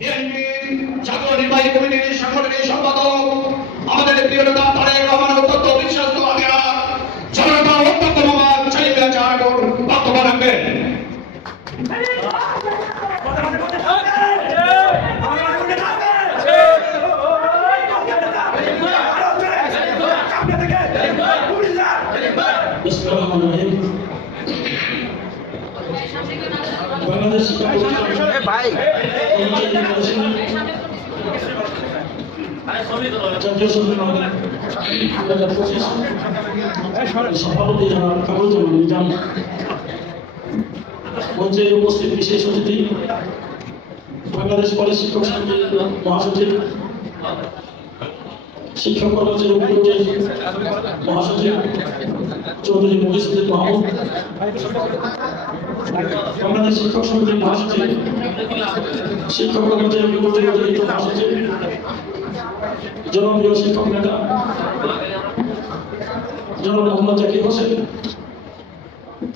BNP জাতীয় নির্বাহী কমিটির সাংগঠনিক সম্পাদক আমাদের প্রিয় নেতা তারেক রহমান অত্যন্ত বিশ্বাস আগে জনতা অত্যন্ত মোহাম্মদ চাইবে চার বক্তব্য রাখবেন বিসমিল্লাহির বাংলাদেশ শিক্ষা প্রতিষ্ঠান ভাই পরিচালিত করেছেন জাতীয় সম্মেলন দুই হাজার পঁচিশ সভাপতি জনাব কামরুজ্জামান নিজাম মঞ্চে উপস্থিত বিশেষ অতিথি বাংলাদেশ কলেজ শিক্ষক সমিতির মহাসচিব শিক্ষক কলেজের উপকূলের মহাসচিব চৌধুরী মহিসুদ্দিন মাহমুদ শিক্ষক সমিতির মহাসচিব শিক্ষক কলেজের মহাসচিব জনপ্রিয় শিক্ষক নেতা, জনাব মোহাম্মদ জাকির হোসেন,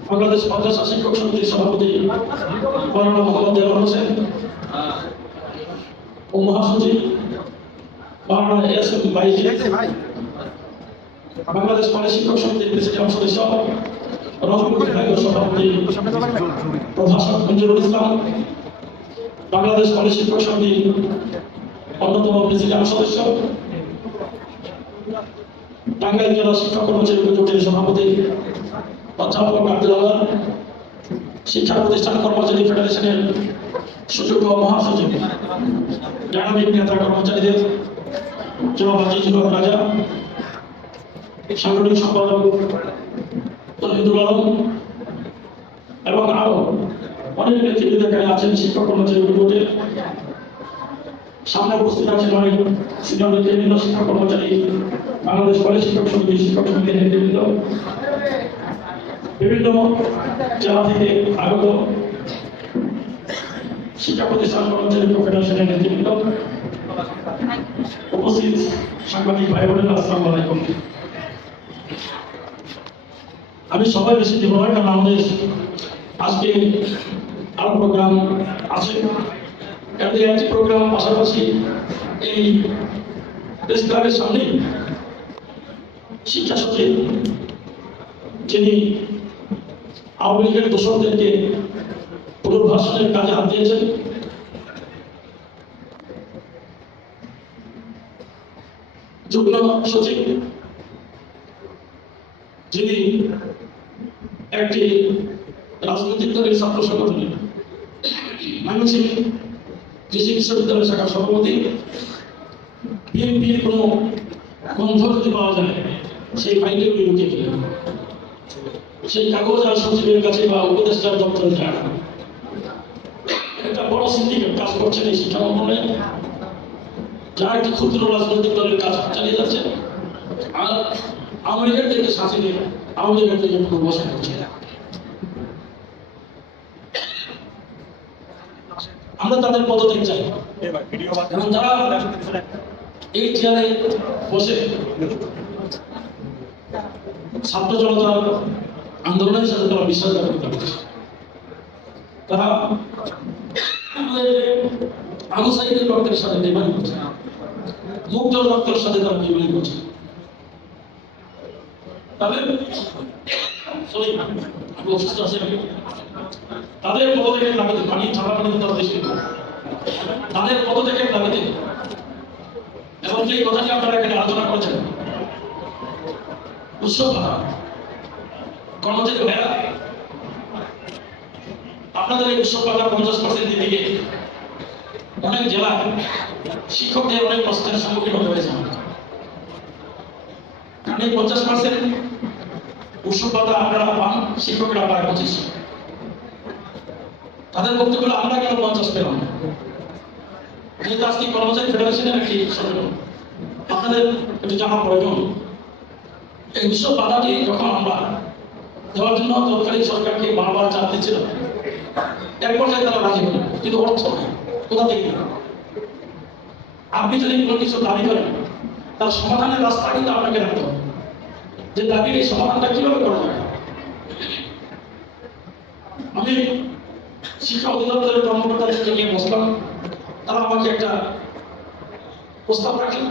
বাংলাদেশ মাদ্রাসা শিক্ষক সমিতির সভাপতি মৌলানা মোহাম্মদ দেওয়ার হোসেন, ও মহাসচিব মাওলানা এস এম বাইজি বাংলাদেশ কলেজ শিক্ষক সমিতির প্রেসিডেন্ট সদস্য রহমপুর বিভাগীয় সভাপতি প্রভাষক মঞ্জুরুল ইসলাম, বাংলাদেশ কলেজ শিক্ষক সমিতির অন্যতম প্রেসিডেন্ট সদস্য। টাঙ্গাইল জেলা শিক্ষক কর্মচারী জোটের সভাপতি অধ্যাপক আব্দুল আল্লাহ শিক্ষা প্রতিষ্ঠান কর্মচারী ফেডারেশনের সুযোগ্য মহাসচিব। ডায়নামিক নেতা কর্মচারীদের জনাব আজিজুল রাজা। সাংগঠনিক সম্পাদক তহিদুল আলম এবং আরও অনেক নেতৃবৃন্দ এখানে আছেন শিক্ষক কর্মচারী বোর্ডে সামনে উপস্থিত আছেন অনেক সিনিয়র নেতৃবৃন্দ শিক্ষক কর্মচারী, বাংলাদেশ কলেজ শিক্ষক সমিতি শিক্ষক সমিতির নেতৃবৃন্দ, বিভিন্ন জেলা থেকে আগত শিক্ষা প্রতিষ্ঠান কর্মচারী ফেডারেশনের নেতৃবৃন্দ, উপস্থিত সাংবাদিক ভাই বোনেরা, আসসালামু আলাইকুম। আমি সবাই বেশি দিব না আমাদের আজকে আরও প্রোগ্রাম আছে। কারণ এই একটি প্রোগ্রাম পাশাপাশি এই প্রেস সামনে শিক্ষা সচিব যিনি আওয়ামী লীগের দোষরদেরকে পুনর্বাসনের কাজে হাত দিয়েছেন, যুগ্ম সচিব যিনি একটি রাজনৈতিক দলের ছাত্র সংগঠনের ময়মনসিংহ কৃষি বিশ্ববিদ্যালয় শাখার সভাপতি বিএনপির কোনো যদি পাওয়া যায়, সেই ফাইলটি উনি লুকিয়ে ফেলেন। সেই কাগজ আর সচিবের কাছে বা উপদেষ্টার দপ্তরে যায়। একটা বড় সিন্ডিকেট কাজ করছেন এই শিক্ষা মন্ত্রণালয়ে যারা একটি ক্ষুদ্র রাজনৈতিক দলের কাজ চালিয়ে যাচ্ছে। আর লীগের থেকে সাথে লীগের থেকে বসে করছে আমরা তাদের পদত্যাগ চাই। কারণ তারা এই চেয়ারে বসে ছাত্র জনতার আন্দোলনের সাথে তারা বিশ্বাসঘাতকতা করছে। তারা আবু সাইদের রক্তের সাথে বেমানি করছে। মুগ্ধ রক্তের সাথে তারা বেমানি করছে। তাদের sorry, আমি অসুস্থ আছি তাদের পদত্যাগের দাবিতে পানি ঠান্ডা পানি তারা দেশে তাদের পদত্যাগের দাবিতে এবং যে কথাটি আপনারা এখানে আলোচনা করেছেন আপনাদের এই উৎসব পঞ্চাশ পার্সেন্ট দিকে অনেক জেলায় শিক্ষকদের অনেক সম্মুখীন হতে হয়েছে। পঞ্চাশ পার্সেন্ট উৎসব আপনারা পান শিক্ষকেরা পায় পঁচিশ তাদের বক্তব্য আমরা কেন পঞ্চাশ পেলাম? যেহেতু আজকে কর্মচারী ফেডারেশনের একটি আপনাদের একটু জানা প্রয়োজন। এই উৎসব বাধাটি যখন আমরা দেওয়ার জন্য তৎকালীন সরকারকে বারবার চাপ দিচ্ছিল এক পর্যায়ে তারা রাজি হলো কিন্তু অর্থ কোথা থেকে আপনি যদি কোনো কিছু দাবি করেন, তার সমাধানের রাস্তা কিন্তু আপনাকে রাখতে হবে। যে দাবির এই সমাধানটা কীভাবে করা যাবে? আমি শিক্ষা অধিদপ্তরের কর্মকর্তাদেরকে নিয়ে বসলাম। তারা আমাকে একটা প্রস্তাব রাখলেন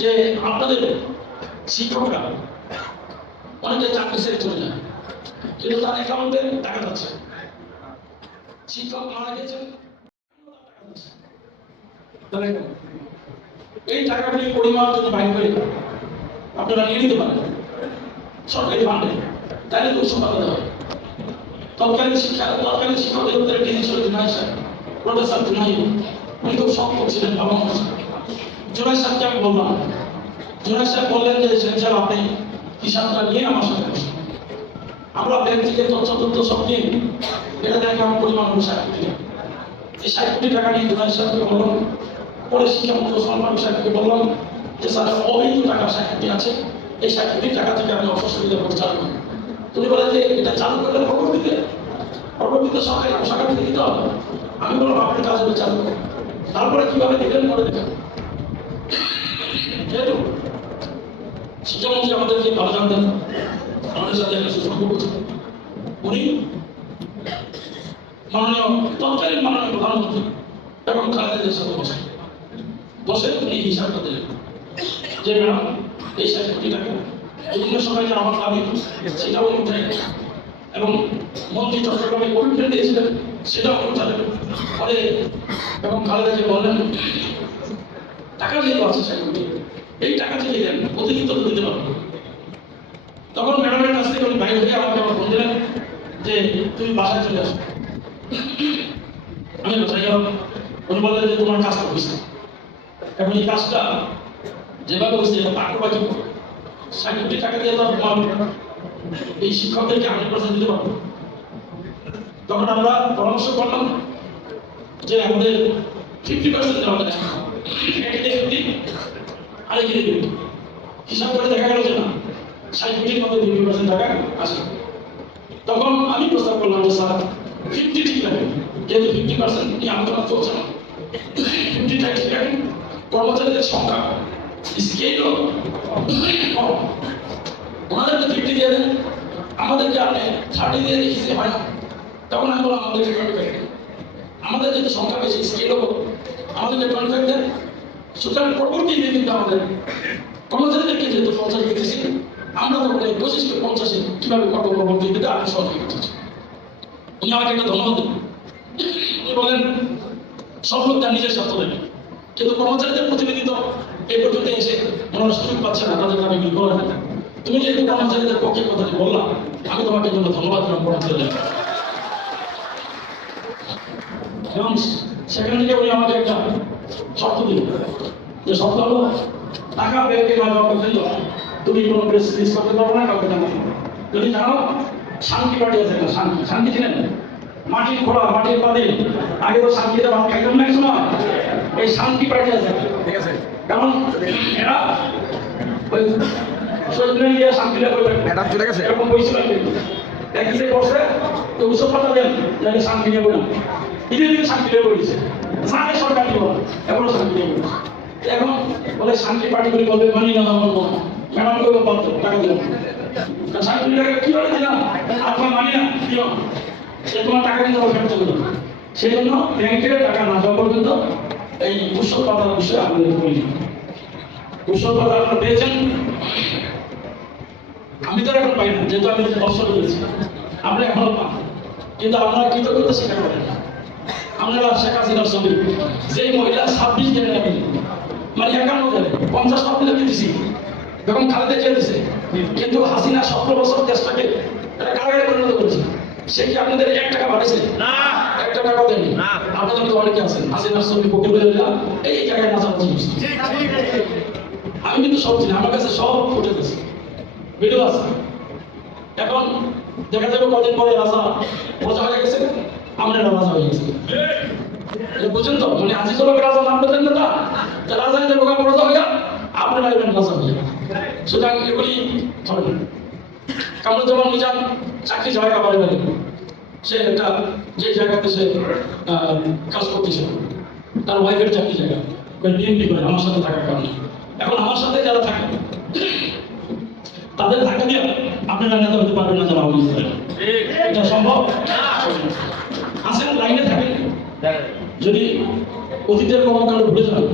যে আপনাদের শিক্ষকরা অনেকে চাকরি ছেড়ে চলে যায়, কিন্তু তার অ্যাকাউন্টে টাকা যাচ্ছে শিক্ষক মারা গেছেন। এই টাকাগুলি পরিমাণ যদি বাইর করে আপনারা নিয়ে নিতে পারেন। সরকারি ফান্ডে তাহলে উৎসব আলাদা হয় তৎকালীন শিক্ষা, তৎকালীন শিক্ষকদের উত্তরে তিনি ছিল জুনাই সাহেব। প্রফেসর উনি খুব শক্ত ছিলেন বাবা জুনাই সাহেবকে আমি বললাম জুনাই সাহেব বললেন যে সেন সাহেব, আপনি হিসাবটা নিয়ে আমার সাথে আমরা ব্যাংক থেকে সব নিয়ে এটা দেখে আমার পরিমাণ টাকা। এই ষাট কোটি টাকা নিয়ে জুনাই সাহেবকে বললাম, পরে শিক্ষামন্ত্রী সলমান সাহেবকে বললাম যে, স্যার, অবৈধ টাকা কোটি আছে। এই ষাট কোটি টাকা থেকে আমি চালু করি তুমি বলে যে এটা চালু করলে খবর দিতে। খবর দিতে সরকারি সরকার থেকে দিতে হবে। আমি বললাম, আপনার কাজ হবে চালু করুন। তারপরে কীভাবে দিলেন করে দেবেন যেহেতু শিক্ষামন্ত্রী আমাদেরকে ভালো জানতেন, আমাদের সাথে একটা সুসম্পর্ক উনি মাননীয়, তৎকালীন মাননীয় প্রধানমন্ত্রী এবং খালেদের সাথে বসে বসে উনি হিসাবটা দিলেন। যে ম্যাডাম এই ষাট কোটি টাকা বিভিন্ন সময় যে আমার দাবি সেটাও উঠে এবং মন্ত্রী চট্টগ্রামে কমিটমেন্ট দিয়েছিলেন সেটাও উঠালেন পরে এবং খালেদাকে বললেন, টাকা যেহেতু আছে এই টাকা থেকে দেন, অতিরিক্ত দিতে পারব তখন ম্যাডামের কাছ থেকে উনি বাইরে হয়ে আমাকে আমার ফোন দিলেন যে, তুমি বাসায় চলে আসো। আমি কোথায় গেলাম? উনি বললেন যে, তোমার কাজটা হয়েছে। এখন এই কাজটা যেভাবে হয়েছে তাকে বাকি ষাট টাকা দিয়ে তো এই শিক্ষকদেরকে হান্ড্রেড পার্সেন্ট দিতে পারব। তখন আমরা পরামর্শ করলাম যে আমাদের ফিফটি পার্সেন্ট আমাদের একদিকে ফিফটি আরেকদিকে হিসাব করে দেখা গেল যে না ষাট কোটির মধ্যে ফিফটি পার্সেন্ট টাকা আসে তখন আমি প্রস্তাব করলাম যে, স্যার ফিফটি ঠিক লাগে যেহেতু ফিফটি পার্সেন্ট এই আলোচনা চলছে না ফিফটিটা ঠিক লাগে কর্মচারীদের সংখ্যা স্কেলও কম? ওনাদেরকে ফিফটি দিয়ে দেন। আমাদেরকে আপনি থার্টি দিয়ে রেখেছে হয় না। তখন আমি আমাদেরকে টোয়েন্টি ফাইভ আমাদের যেহেতু সংখ্যা বেশি স্কেলও আমাদেরকে টোয়েন্টি ফাইভ দেন। সুতরাং পরবর্তী দিন আমাদের কর্মচারীদেরকে যেহেতু পঞ্চাশ দিতেছি, আমরা তখন এই থেকে পঞ্চাশে কীভাবে করব পরবর্তী দিতে আমি সহযোগিতা উনি আমাকে একটা ধন্যবাদ দেন বলেন সব লোক তার নিজের স্বার্থ কিন্তু কর্মচারীদের প্রতিনিধি তো এই পর্যন্ত এসে ওনারা সুযোগ পাচ্ছে না, তাদের নামে কি করে না তুমি যেহেতু কর্মচারীদের পক্ষে কথাটি বললাম আমি তোমাকে জন্য ধন্যবাদ জানাম কর্মচারীদের এবং সেখান থেকে উনি আমাকে একটা শর্ত দিল যে শর্ত হলো, টাকা ব্যাংকে না দেওয়া পর্যন্ত তুমি কোনো প্রেস রিলিজ করতে পারবে না, কাউকে জানাতে যদি জানো, শান্তি পার্টি আছে একটা শান্তি শান্তি ছিলেন? মাটির ঘোড়া মাটির পাদিল আগে তো শান্তিতে ভাত খাইতাম না সময়। এই শান্তি পার্টি আছে। কারণ এরা ওই শহীদ মিডিয়া শান্তিটা করবে ম্যাডাম চলে গেছে। এরকম বইছিল একদিকে তো উৎসব পাতা দেন যাকে শান্তি নিয়ে ধীরে ধীরে শান্তি নিয়ে বলেছে সাড়ে সরকার দিব এখনও শান্তি নিয়ে বলেছে এখন বলে শান্তি পার্টি করে বলবে মানি না ম্যাডাম কেউ টাকা দিলাম। শান্তি টাকা কি করে দিলাম আপনার মানি না সে তোমার টাকা হবে ফেরত চলে সেই জন্য ব্যাংকের টাকা না দেওয়া পর্যন্ত এই উৎসব পাতার বিষয়ে আপনাদের বলি। উৎসব পাতা আপনারা পেয়েছেন? আমি তো এখন পাই না, যেহেতু আমি বছর করেছি আমরা এখনও পান। কিন্তু আপনারা করেন। আপনারা শেখ হাসিনার মহিলা ছাব্বিশ দিনে আমি মানে একান্ন পঞ্চাশ দিনে দিতেছি বেগম খালেদা জিয়া কিন্তু হাসিনা সতেরো বছর দেশটাকে কারাগারে পরিণত করেছে। সে কি আপনাদের এক টাকা বাড়াইছে না। এক টাকা দেয়নি আপনাদের মধ্যে অনেকে আছেন। পকেট করে দিলাম এই জায়গায় মাঝামাঝি। আমি কিন্তু সব চিনি আমার কাছে সব ফুটে গেছে ভিডিও আছে। এখন দেখা যাবে কদিন পরে রাজা প্রজা হয়ে গেছে। আমরা এটা রাজা হয়ে গেছে। এটা বুঝেন তো? মানে আজিজুল রাজা নাম পেতেন না তা? রাজা হিসেবে ওখানে প্রজা হইয়া আপনারা এলেন রাজা হইয়া সুতরাং এগুলি হবে না কামরুজ্জামান মিজান চাকরি জায়গা বাড়ি বাড়ি সে একটা যে জায়গাতে সে কাজ করতেছে। তার ওয়াইফের চাকরি জায়গা। বিএনপি করে, আমার সাথে থাকার কারণে। এখন আমার সাথে যারা থাকে, তাদের দিয়ে আপনারা নেতা হতে পারবেন না যারা এটা সম্ভব? আসেন লাইনে থাকেন? যদি অতীতের কর্মকাণ্ড ভুলে যান,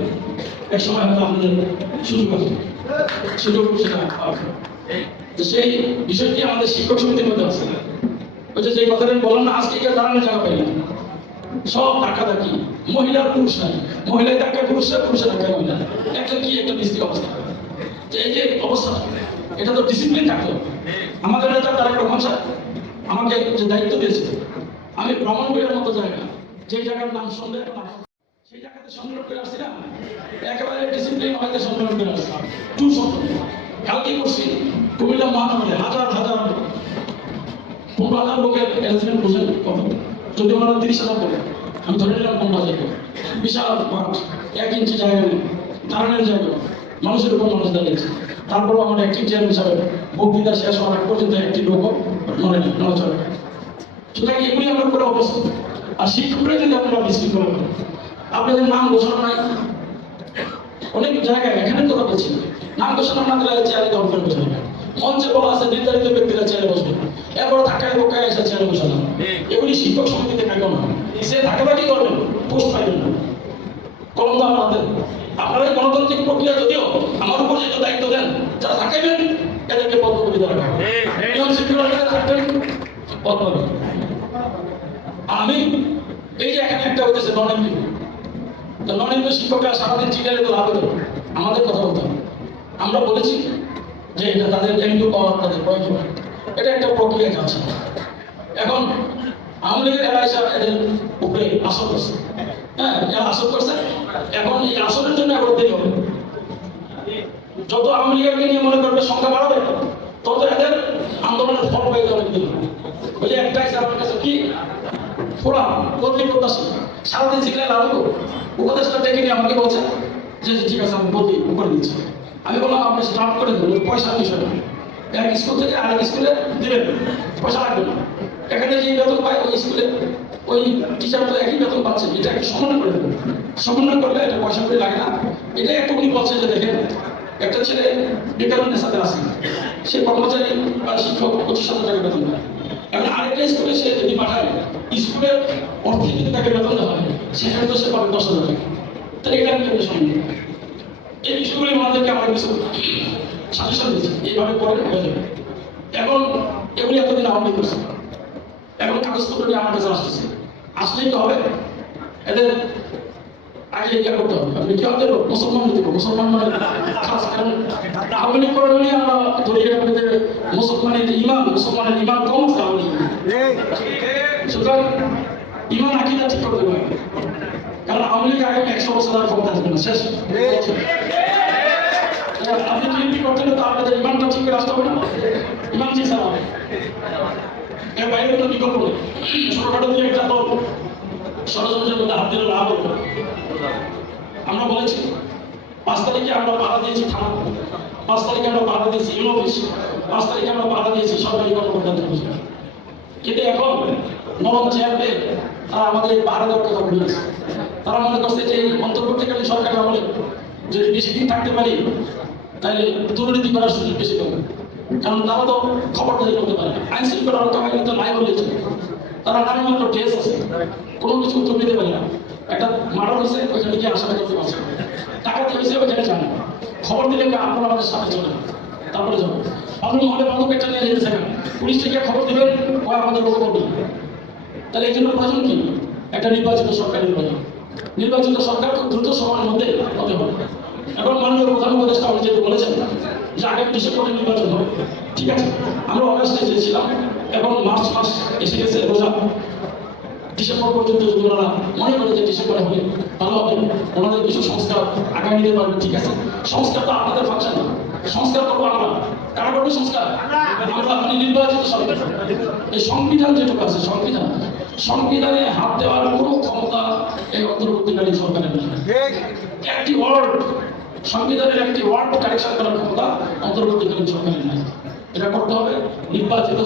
এক সময় হয়তো আপনাদের সুযোগ আছে। সুযোগ সেটা সেই বিষয়টি আমাদের শিক্ষক সমিতির মধ্যে আছে। ওই যে কথাটা বললাম না, আজকে কেউ দাঁড়ানোর জায়গা পাই না। সব ধাক্কা ধাক্কি মহিলার পুরুষ নাই। মহিলায় ধাক্কা পুরুষরা পুরুষের ধাক্কা মহিলা একটা কি, একটা বিশ্রী অবস্থা। এই যে অবস্থা, এটা তো ডিসিপ্লিন হবে আমাদের নেতা তারেক রহমান সাহেব আমাকে যে দায়িত্ব দিয়েছে, আমি ভ্রমণ বইয়ের মতো জায়গা। যে জায়গার নাম শুনলে সেই জায়গাতে সংগ্রহ করে আসছি না? একেবারে ডিসিপ্লিন হয়তো সংগ্রহ করে আসছি। টু সম্পর্ক কালকে করছি। কুমিল্লা মহানগরে হাজার হাজার পনেরো হাজার লোকের অ্যারেঞ্জমেন্ট কত যদি ওনারা তিরিশ হাজার করে আমি ধরে নিলাম পনেরো হাজার বিশাল মাঠ এক ইঞ্চি জায়গা নেই মানুষের উপর মানুষ দাঁড়িয়েছে। তারপরেও আমার একটি চেয়ার হিসাবে বক্তৃতা শেষ হওয়ার পর্যন্ত একটি লোক মনে নেই নড়াচড়া সুতরাং এগুলি আমরা করে অবস্থা আর শিক্ষকরা যদি আপনারা বিশৃঙ্খলা করেন, আপনাদের নাম ঘোষণা নাই। অনেক জায়গায়, এখানে কথা বলছি নাম ঘোষণা না দিলে চেয়ারে দল করে বসে থাকবে। মঞ্চে বলা আছে, নির্ধারিত ব্যক্তিরা চেয়ারে বসবে এরপর ধাক্কায় বোকায় এসে চেয়ারে বসানো এগুলি শিক্ষক সমিতিতে কাজ না। সে ধাক্কাধাকি করবেন পোস্ট পাইবেন না কলম দাম হাতে আপনারা গণতান্ত্রিক প্রক্রিয়া যদিও আমার উপর যেটা দায়িত্ব দেন যারা থাকাইবেন এদেরকে পদ্মপতি দেওয়া নিয়ম শৃঙ্খলা থাকবেন পদ্মপতি আমি এই যে এখানে একটা হইতেছে নন এমপি তো নন এমপি শিক্ষকরা সারাদিন চিটারে তো লাভ হবে। আমাদের কথা বলতে আমরা বলেছি যে এটা তাদের এমপি পাওয়ার তাদের প্রয়োজন। এটা একটা প্রক্রিয়া আছে এখন আওয়ামী লীগের এরা এসে এদের উপরে আসর করছে। হ্যাঁ এরা আসর করছে। এখন এই আসরের জন্য দেরি হবে। যত আওয়ামী লীগকে নিয়ে মনে করবে সংখ্যা বাড়াবে, তত এদের আন্দোলনের ফল পেয়ে যাবে ওই যে একটাই আমার কাছে কি? ফোরাম, কর্মী প্রত্যাশী। সারাদিন শিখলে লাভ উপদেশটা ডেকে নিয়ে আমাকে বলছে যে, ঠিক আছে, আমি বলছি করে দিচ্ছি। আমি বললাম, আপনি স্টার্ট করে দেবেন পয়সার বিষয় এক স্কুল থেকে আরেক স্কুলে দেবেন পয়সা লাগবে না। এখানে যে বেতন পায় ওই স্কুলে ওই টিচার তো একই বেতন পাচ্ছে, এটা একটু সমন্বয় করে দেবেন সমন্বয় করলে এটা পয়সা করে লাগে না। এটা একটু উনি বলছে যে দেখেন, একটা ছেলে বেকারের সাথে আছে। সে কর্মচারী বা শিক্ষক, পঁচিশ হাজার টাকা বেতন পায়। এখন আরেকটা স্কুলে সে যদি পাঠায় স্কুলের অর্থে যদি তাকে বেতন দেওয়া হয়, সেখানে তো সে পাবে দশ হাজার টাকা। তাহলে এখানে কেন্দ্র সম্মান এই বিষয়গুলি আমাদেরকে আমরা কিছু এইভাবে করে হয়ে যাবে। এখন এগুলি এতদিন আওয়ামী করছে এখন কাগজপত্র নিয়ে আমার কাছে আসতেছে। আসলেই তো হবে। এদের আগে ইয়া করতে হবে। আপনি কি হবে মুসলমান দিব মুসলমান মানে খাস কারণ আওয়ামী করে আমরা ধরি রাখব যে মুসলমানের ইমান মুসলমানের ইমান কম আছে আওয়ামী সুতরাং ইমান আকিদা ঠিক করতে হবে কারণ আওয়ামী আগামী একশো বছর আর ক্ষমতা আসবে না। শেষ। আপনি বিএনপি করতে তো আপনাদের ইমানটা ঠিক করে আসতে হবে না ইমান ঠিক হবে এর বাইরে কোনো বিকল্প ছোটখাটো দিয়ে একটা দল ষড়যন্ত্রের মধ্যে হাত দিলে লাভ হবে আমরা বলেছি, পাঁচ তারিখে আমরা বাধা দিয়েছি থানা। পাঁচ তারিখে আমরা বাধা দিয়েছি ইউনো অফিস। পাঁচ তারিখে আমরা বাধা দিয়েছি সরকারি কর্মকর্তাদের কিন্তু এখন নরম চেয়ার তারা আমাদের এই পাহাড়ে দেওয়ার কথা বলেছে তারা মনে করছে যে অন্তর্বর্তীকালীন সরকার আমলে যদি বেশি দিন থাকতে পারি তাহলে দুর্নীতি করার সুযোগ বেশি পাবে কারণ তারা তো খবরদারি করতে পারে আইন শৃঙ্খলা রক্ষা বাহিনী তো নাই বলেছে তারা নামে মাত্র ড্রেস আছে। কোনো কিছু উত্তর দিতে পারে না। একটা মার্ডার হয়েছে, ওইখানে গিয়ে আশা করতে পারছে না। ডাকাতি হয়েছে, ওইখানে জানে। খবর দিলে আপনারা আমাদের সাথে চলে তারপরে যাব আপনি মহলে বন্ধু পেটটা নিয়ে যেতে থাকেন পুলিশ থেকে খবর দিবেন, ও আমাদের লোক করবে। তাহলে এই জন্য প্রয়োজন কি? একটা নির্বাচিত সরকার নির্বাচন। নির্বাচিত সরকার খুব দ্রুত সময়ের মধ্যে হতে হবে। এখন মাননীয় প্রধান উপদেষ্টা উনি যেহেতু বলেছেন যে আগামী ডিসেম্বরে নির্বাচন হবে ঠিক আছে? আমরা অগাস্টে চেয়েছিলাম এখন মার্চ মাস এসে গেছে রোজা। ডিসেম্বর পর্যন্ত যদি ওনারা মনে করে যে ডিসেম্বরে হবে ভালো হবে। ওনাদের কিছু সংস্কার আগামী নিতে পারবে ঠিক আছে? সংস্কার তো আপনাদের ফাংশন না। সংস্কার করব আমরা। কারা করবে সংস্কার? আমরা আপনি নির্বাচিত সরকার। এই সংবিধান যেটুকু আছে সংবিধান। সংবিধানে হাত দেওয়ার কোনো ক্ষমতা এই অন্তর্বর্তীকালীন সরকারের নেই। একটি ওয়ার্ড সংবিধানের একটি ওয়ার্ড কারেকশন করার ক্ষমতা অন্তর্বর্তীকালীন সরকারের নাই। এটা করতে হবে নির্বাচিত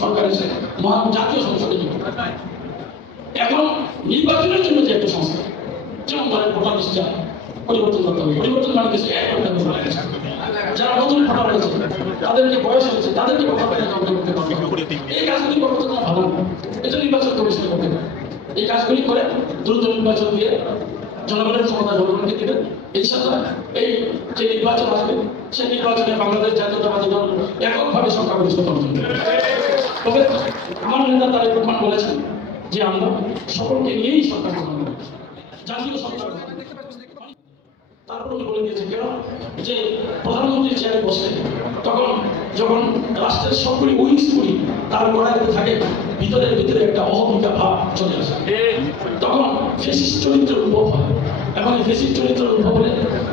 সরকারের মহান জাতীয় সংসদে। এখন নির্বাচনের জন্য যে একটা সংস্থা, যেমন ধরেন ভোটার লিস্টটা পরিবর্তন করতে হবে। পরিবর্তন মানে কিছু যারা নতুন ভোটার হয়েছে তাদেরকে বয়স হয়েছে, তাদেরকে ভোটার তালিকা করতে হবে এই কাজগুলি করতে তো ভালো না। এটা নির্বাচন কমিশন করতে এই কাজগুলি করে দ্রুত নির্বাচন দিয়ে জনগণের ক্ষমতা জনগণকে দেবেন ইনশাআল্লাহ, এই যে নির্বাচন সেই নির্বাচনে বাংলাদেশ এককভাবে সকলকে নিয়েই সরকার। জাতীয় তারপর বলে দিয়েছে কেন? যে প্রধানমন্ত্রী বসে তখন যখন রাষ্ট্রের সবগুলি তার গড়াইতে থাকে, ভিতরের ভিতরে একটা অহমিকা ভাব চলে আসে। তখন চরিত্রের উদ্ভব হয়। এবং এই ফেসিস চরিত্রের উদ্ভব হলে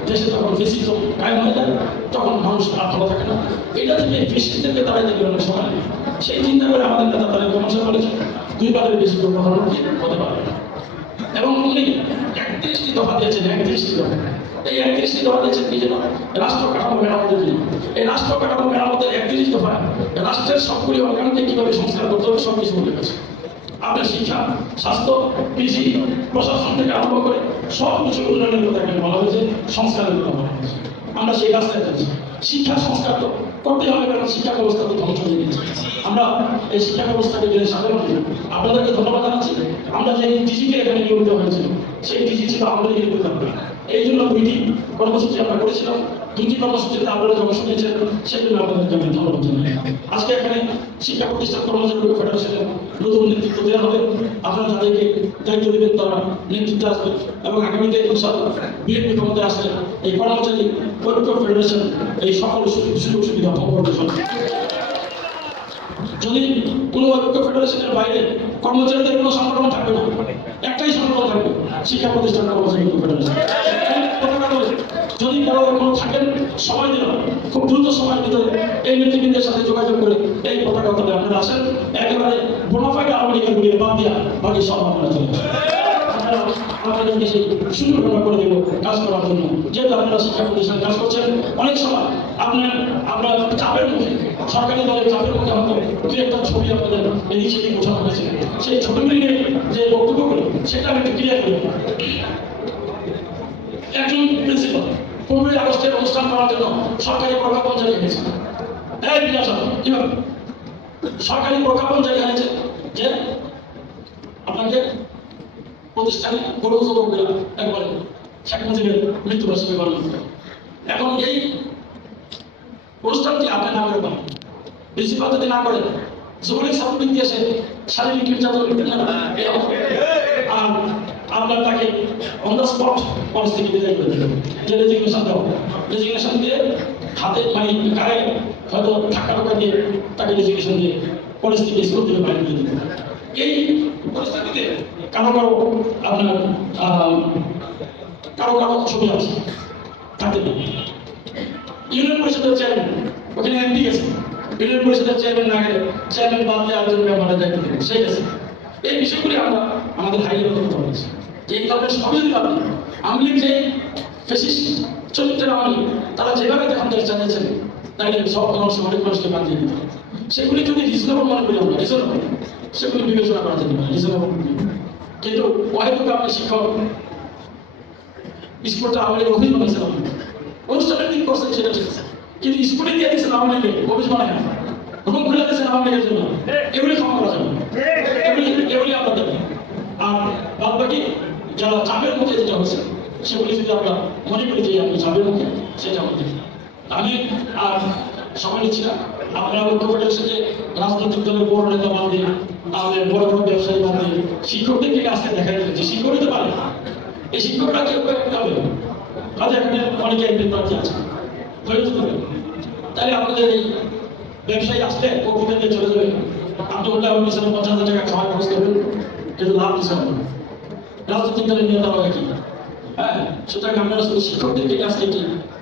দেশে তখন ফেসিজম কায়েম হয়ে যায় তখন মানুষ আর ভালো থাকে না। এটা থেকে ফেসিসদেরকে তাড়াইতে গেলে অনেক সময়। সেই চিন্তা করে আমাদের নেতা তাদের কর্মসূচি বলেছে দুইবারের বেশি করে প্রধানমন্ত্রী হতে পারে। এবং উনি একত্রিশটি দফা দিয়েছেন, একত্রিশটি দফা। এই একত্রিশটি দফা দিয়েছেন কি জন্য রাষ্ট্র কাঠামো মেরামতের জন্য। এই রাষ্ট্র কাঠামো মেরামতের একত্রিশ দফা, রাষ্ট্রের সবগুলি অর্গানকে কীভাবে সংস্কার করতে হবে সব কিছু উল্লেখ আছে। আপনার শিক্ষা, স্বাস্থ্য, কৃষি, প্রশাসন থেকে আরম্ভ করে সব কিছু উন্নয়নের কথা এখানে বলা হয়েছে, সংস্কারের কথা বলা হয়েছে। আমরা সেই রাস্তায় যাচ্ছি। শিক্ষা সংস্কার তো করতে হবে, কারণ শিক্ষা ব্যবস্থা তো ধ্বংস হয়ে গেছে। আমরা এই শিক্ষা ব্যবস্থাকে যদি সাধারণ আপনাদেরকে ধন্যবাদ জানাচ্ছি। আমরা যে ডিজিকে এখানে নিয়মিত হয়েছিল সেই ডিজি ছিল আমাদের নিয়মিত এই জন্য দুইটি কর্মসূচি আমরা করেছিলাম। দুইটি কর্মসূচিতে আপনারা যখন শুনেছেন সেগুলো আপনাদেরকে আমি ধন্যবাদ জানাই। আজকে এখানে শিক্ষা প্রতিষ্ঠান কর্মচারী ফেডারেশনের নতুন নেতৃত্ব দেওয়া হবে। আপনারা যাদেরকে দায়িত্ব দেবেন, তারা নেতৃত্বে আসবে এবং আগামীতে ইনশাআল্লাহ বিএনপি ক্ষমতায় আসলে এই কর্মচারী ঐক্য ফেডারেশন এই সকল সুযোগ সুবিধা ভোগ করবে যদি কোনো ঐক্য ফেডারেশনের বাইরে কর্মচারীদের কোনো সংগঠন থাকবে না, একটাই সংগঠন থাকবে শিক্ষা প্রতিষ্ঠান কর্মচারী ঐক্য ফেডারেশন। যদি কারও কোনো সময় দিলাম। খুব দ্রুত সময়ের ভিতরে এই নেতৃবৃন্দের সাথে যোগাযোগ করে এই পতাকা তলে আপনারা আসেন একেবারে বোনাফাইড আওয়ামী লীগের বাদ দিয়া বাকি সব আপনারা চলে কাজ করার জন্য। অনেক সময় আপনার আমরা চাপের মুখে দলের ছবি আপনাদের বোঝানো হয়েছে। সেই যে ক্লিয়ার একজন প্রিন্সিপাল পনেরোই আগস্টের অনুষ্ঠান করার জন্য সরকারি প্রজ্ঞাপন জারি হয়েছে সরকারি প্রজ্ঞাপন জারি হয়েছে যে আপনাকে প্রতিষ্ঠানে গরু জবর করে একবারে শেখ মুজিবের মৃত্যুবার্ষিকী পালন এখন এই অনুষ্ঠানটি আপনি না করে পারেন। প্রিন্সিপাল যদি না করেন জরুরি সার্টিফিকেট দিয়েছে শারীরিক নির্যাতন আর আপনার তাকে অন দ্য স্পট কলেজ থেকে বিদায় করে দেবেন যে রেজিগনেশন দেওয়া রেজিগনেশন দিয়ে হাতে মানে গায়ে হয়তো টাকা টাকা দিয়ে তাকে রেজিগনেশন দিয়ে কলেজ থেকে স্কুল থেকে বাইরে করে দেবেন এই পরিস্থিতিতে কারও কারও আপনার কারও কারও ছবি আছে তাতে ইউনিয়ন পরিষদের চেয়ারম্যান ওখানে এমপি গেছে ইউনিয়ন পরিষদের চেয়ারম্যান না গেলে চেয়ারম্যান বাদ দিয়ে আরেকজন মেম্বারের দায়িত্ব দেবে সেই গেছে এই বিষয়গুলি আমরা আমাদের হাইয়ের করতে পারছি যে সবই যদি আপনি আমি যে ফেসিস চরিত্রের আমি তারা যেভাবে দেখান জানিয়েছেন তাইলে সব মানুষ অনেক মানুষকে বাদ দিয়ে দিতে সেগুলি যদি রিজনেবল মনে করি আমরা রিজনেবল সেগুলি বিবেচনা করা যেতে পারে রিজনেবল কিন্তু অহেতুক আপনি শিক্ষক, স্কুলটা আমাদের অফিস বানাইছিলাম অনুষ্ঠানের দিন করছেন সেটা ঠিক আছে। কিন্তু স্কুলে দিয়ে দিয়েছেন আমাদেরকে, অফিস বানায় রুম খুলে দিয়েছেন আমাদের জন্য। এগুলি ক্ষমা করা যাবে এগুলি এগুলি দেবো। আর বাদ বাকি যারা চাপের মুখে যেটা হচ্ছে সেগুলি যদি আমরা মনে করি যে আপনি চাপের মুখে সেটা আমাদের আমি আর সময় নিচ্ছি না। আপনারা এসে যে রাজনৈতিক দলের বড় নেতা বাদ দিয়ে আমাদের বড় বড় ব্যবসায়ী বাদ দিয়ে শিক্ষকদেরকে আজকে দেখা যায় যে শিক্ষক হতে পারে এই শিক্ষকরা কেউ কেউ হবে? কাজে এখানে অনেকে একদিন প্রার্থী আছে। হয়ে যেতে পারে তাই আপনাদের এই ব্যবসায়ী আসলে কর্মীদের চলে যাবে। আপনি মিশনে পঞ্চাশ হাজার টাকা খাওয়ার খরচ করবেন কিন্তু লাভ কিছু হবে। রাজনৈতিক দলের কি হ্যাঁ সুতরাং আপনারা শুধু শিক্ষকদেরকে কাছ থেকে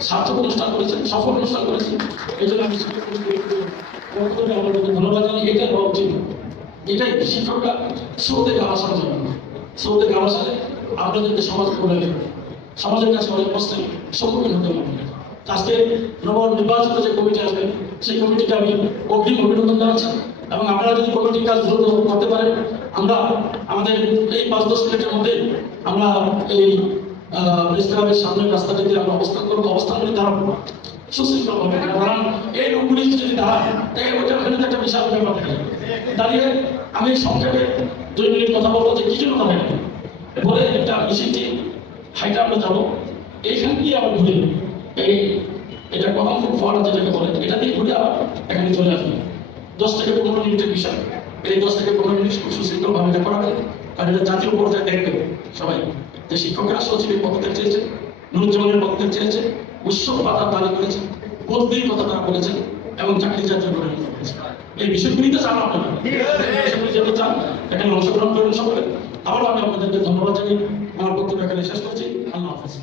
সার্থক অনুষ্ঠান করেছেন? সফল অনুষ্ঠান করেছেন? এই জন্য আমি ধন্যবাদ এটাই হওয়া উচিত। এটাই শিক্ষকরা স্রোতে গাওয়া না। স্রোতে গাওয়া সাথে আপনাদেরকে সমাজ করে সমাজের কাছে অনেক প্রশ্নের সম্মুখীন হতে হবে। আজকে নব নির্বাচিত যে কমিটি আসবে, সেই কমিটিকে আমি অগ্রিম অভিনন্দন জানাচ্ছি। এবং আপনারা যদি কমিটির কাজ দ্রুত করতে পারেন আমরা আমাদের এই পাঁচ দশ মিনিটের মধ্যে আমরা এই রেস্তোরাঁর সামনের রাস্তাটিতে আমরা অবস্থান করব অবস্থান করে কারণ এই লোকগুলি যদি দাঁড়ায় একটা বিশাল ব্যাপার থাকে। দাঁড়িয়ে আমি সংক্ষেপে দুই মিনিট কথা বলব যে কি জন্য বলে একটা মিছিলটি আমরা যাব। এইখান দিয়ে আবার ঘুরে এই, এটা ফোয়ারা যেটাকে বলে, এটা দিয়ে ঘুরে আবার এখানে চলে আসবে। দশ থেকে পনেরো মিনিটের বিষয়। এই দশ থেকে পনেরো মিনিট খুব সুশৃঙ্খলভাবে এটা করা হবে কারণ এটা জাতীয় পর্যায়ে দেখবে সবাই। যে শিক্ষকেরা সচিবের পক্ষ চেয়েছে, নুরুজ্জামানের পক্ষ চেয়েছে, উৎসব পাতা দাবি করেছে, বদলির কথা তারা বলেছেন এবং চাকরি যাত্রা করে এই বিষয়গুলিতে চান আপনারা বিষয়গুলি চান এখানে অংশগ্রহণ করবেন সকলে। আবারও আমি আপনাদেরকে ধন্যবাদ জানাই আমার বক্তব্য এখানে শেষ করছি। আল্লাহ হাফেজ।